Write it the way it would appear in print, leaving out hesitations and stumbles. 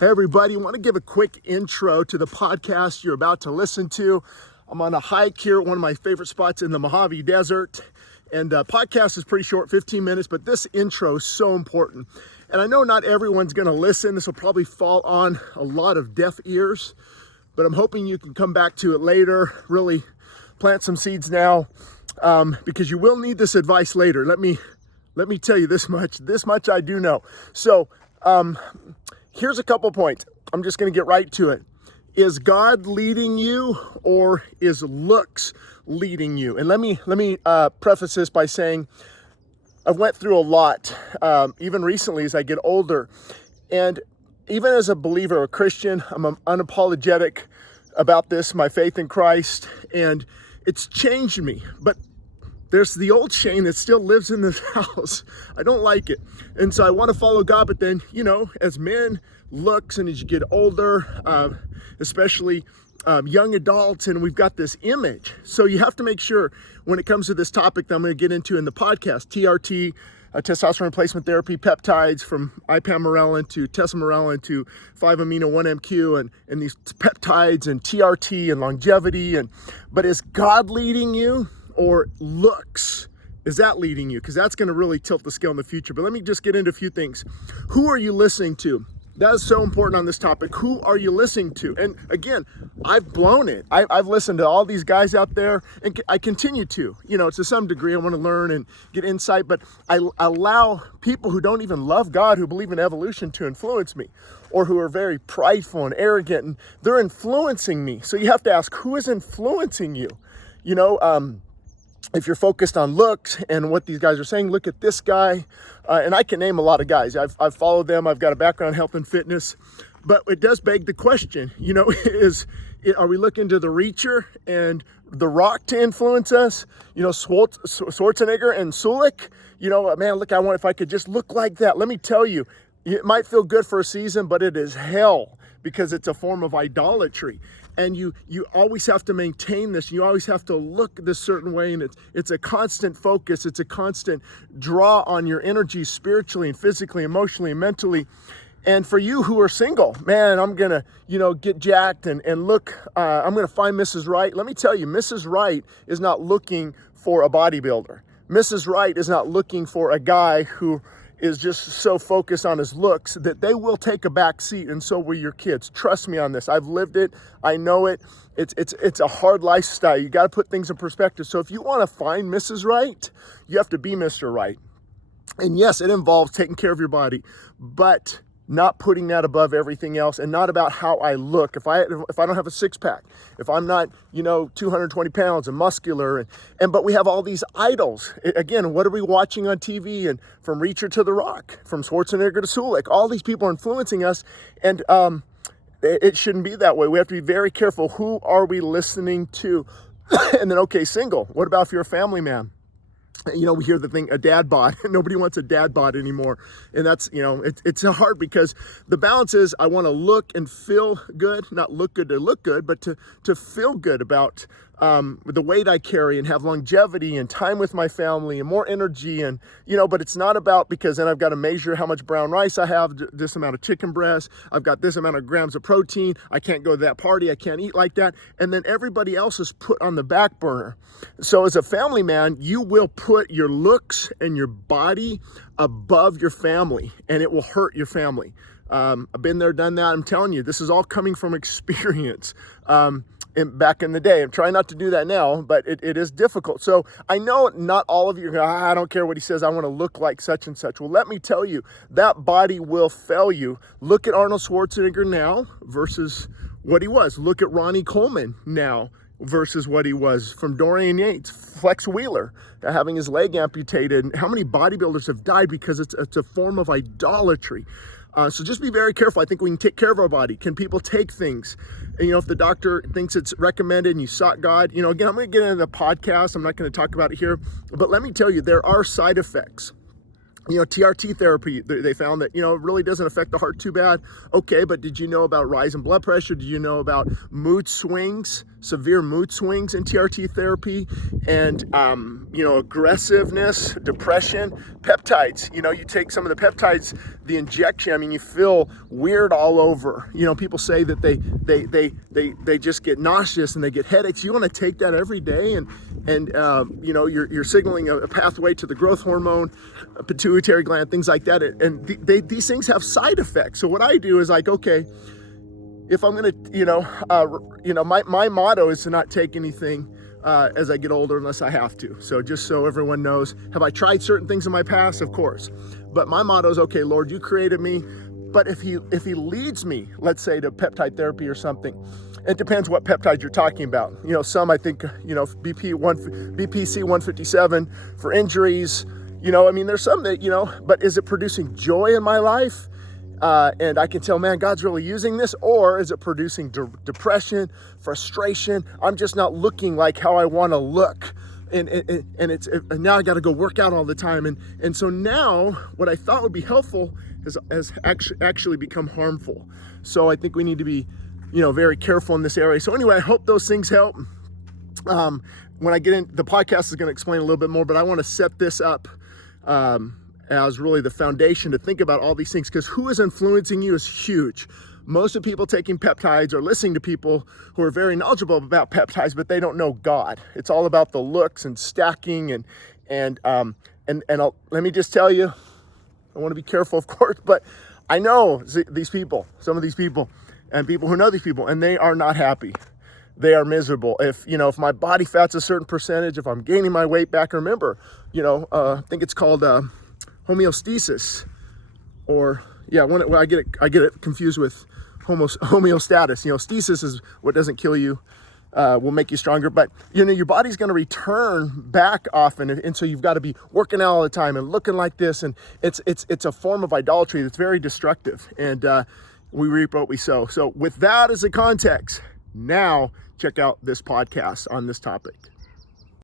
Hey everybody, I want to give a quick intro to the podcast you're about to listen to. I'm on a hike here at one of my favorite spots in the Mojave Desert. And podcast is pretty short, 15 minutes, but this intro is so important. And I know not everyone's going to listen. This will probably fall on a lot of deaf ears, but I'm hoping you can come back to it later, really plant some seeds now, because you will need this advice later. Let me tell you this much I do know. So, here's a couple points. I'm just going to get right to it. Is God leading you, or is looks leading you? And let me preface this by saying I've went through a lot, even recently as I get older. And even as a believer, a Christian, I'm unapologetic about this, my faith in Christ, and it's changed me. But there's the old Shane that still lives in this house. I don't like it. And so I want to follow God, but then, as men, looks, and as you get older, especially young adults, and we've got this image. So you have to make sure when it comes to this topic that I'm going to get into in the podcast, TRT, testosterone replacement therapy, peptides, from ipamorelin to tesamorelin to 5-amino-1-MQ, and these peptides and TRT and longevity. But is God leading you, or looks? Is that leading you? Because that's going to really tilt the scale in the future. But let me just get into a few things. Who are you listening to? That is so important on this topic. Who are you listening to? And again, I've blown it. I've listened to all these guys out there, and I continue to. To some degree, I want to learn and get insight, but I allow people who don't even love God, who believe in evolution, to influence me, or who are very prideful and arrogant, and they're influencing me. So you have to ask, who is influencing you? If you're focused on looks and what these guys are saying, look at this guy. And I can name a lot of guys. I've followed them. I've got a background in health and fitness. But it does beg the question, are we looking to the Reacher and The Rock to influence us? Schwarzenegger and Sulik? Man, look, if I could just look like that. Let me tell you, it might feel good for a season, but it is hell, because it's a form of idolatry. And you always have to maintain this. You always have to look this certain way, and it's a constant focus. It's a constant draw on your energy spiritually and physically, emotionally and mentally. And for you who are single, man, I'm gonna, get jacked and look. I'm gonna find Mrs. Right. Let me tell you, Mrs. Right is not looking for a bodybuilder. Mrs. Right is not looking for a guy who is just so focused on his looks that they will take a back seat, and so will your kids. Trust me on this. I've lived it. I know it. It's a hard lifestyle. You got to put things in perspective. So if you want to find Mrs. Right, you have to be Mr. Right. And yes, it involves taking care of your body, but not putting that above everything else, and not about how I look. If I don't have a six pack, if I'm not, 220 pounds and muscular, but we have all these idols. Again, what are we watching on TV? And from Reacher to The Rock, from Schwarzenegger to Sulik, all these people are influencing us, and it shouldn't be that way. We have to be very careful. Who are we listening to? And then, okay, single. What about if you're a family man? We hear the thing, a dad bod. Nobody wants a dad bod anymore. And that's, it's hard, because the balance is, I want to look and feel good, not look good to look good, but to feel good about the weight I carry, and have longevity and time with my family and more energy. And, but it's not about, because then I've got to measure how much brown rice I have, this amount of chicken breast, I've got this amount of grams of protein, I can't go to that party, I can't eat like that. And then everybody else is put on the back burner. So as a family man, you will put your looks and your body above your family, and it will hurt your family. I've been there, done that. I'm telling you, this is all coming from experience. Back in the day. I'm trying not to do that now, but it is difficult. So I know not all of you are going, I don't care what he says, I want to look like such and such. Well, let me tell you, that body will fail you. Look at Arnold Schwarzenegger now versus what he was. Look at Ronnie Coleman now versus what he was. From Dorian Yates, Flex Wheeler, having his leg amputated. How many bodybuilders have died because it's a form of idolatry? So just be very careful. I think we can take care of our body. Can people take things? And, if the doctor thinks it's recommended and you sought God, again, I'm going to get into the podcast. I'm not going to talk about it here. But let me tell you, there are side effects. TRT therapy, they found that, it really doesn't affect the heart too bad. Okay, but did you know about rise in blood pressure? Did you know about mood swings? severe mood swings in TRT therapy, and aggressiveness, depression. Peptides, you take some of the peptides, the injection, I mean, you feel weird all over. People say that they just get nauseous and they get headaches. You want to take that every day, and you're signaling a pathway to the growth hormone, a pituitary gland, things like that. And these things have side effects. So what I do is like, okay, if I'm going to, my motto is to not take anything as I get older unless I have to. So just so everyone knows, have I tried certain things in my past? Of course. But my motto is, okay, Lord, you created me. But if he leads me, let's say, to peptide therapy or something, it depends what peptide you're talking about. Some I think, BPC 157 for injuries. There's some that, but is it producing joy in my life? And I can tell, man, God's really using this, or is it producing depression, frustration? I'm just not looking like how I want to look. And now I got to go work out all the time. And so now what I thought would be helpful has actually become harmful. So I think we need to be, very careful in this area. So anyway, I hope those things help. When I get in, the podcast is going to explain a little bit more, but I want to set this up, as really the foundation to think about all these things, because who is influencing you is huge. Most of the people taking peptides are listening to people who are very knowledgeable about peptides, but they don't know God. It's all about the looks and stacking and let me just tell you, I want to be careful, of course, but I know these people, some of these people, and people who know these people, and they are not happy. They are miserable. If my body fat's a certain percentage, if I'm gaining my weight back, remember, I think it's called homeostasis, or I get it confused with homeostasis. Stasis is what doesn't kill you, will make you stronger, but your body's going to return back often, and so you've got to be working out all the time and looking like this, and it's a form of idolatry that's very destructive, and we reap what we sow. So with that as a context, now check out this podcast on this topic.